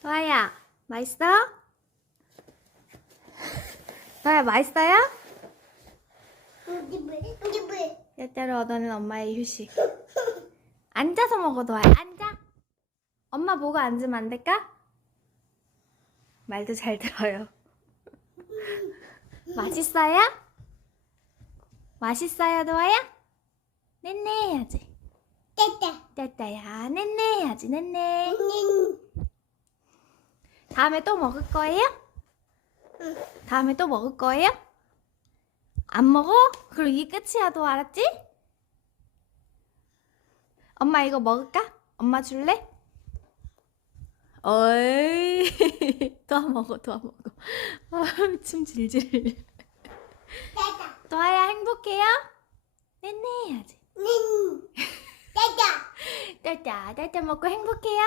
도아야, 맛있어? 도아야, 맛있어요? 때때로 얻어낸 엄마의 휴식. 앉아서 먹어, 도아야. 앉아. 엄마 보고 앉으면 안 될까? 말도 잘 들어요. 맛있어요? 맛있어요, 도아야? 넷네 해야지. 따따야, 넷네 해야지, 넷네. 다음에 또 먹을 거예요? 다음에 또 먹을 거예요? 안 먹어? 그럼 이게 끝이야, 도 알았지? 엄마 이거 먹을까? 엄마 줄래? 어이, 도아 먹어, 도아 먹어. 아, 침 질질. 도아야 행복해요? 넷네 해야지. 따따, 따따 먹고 행복해요?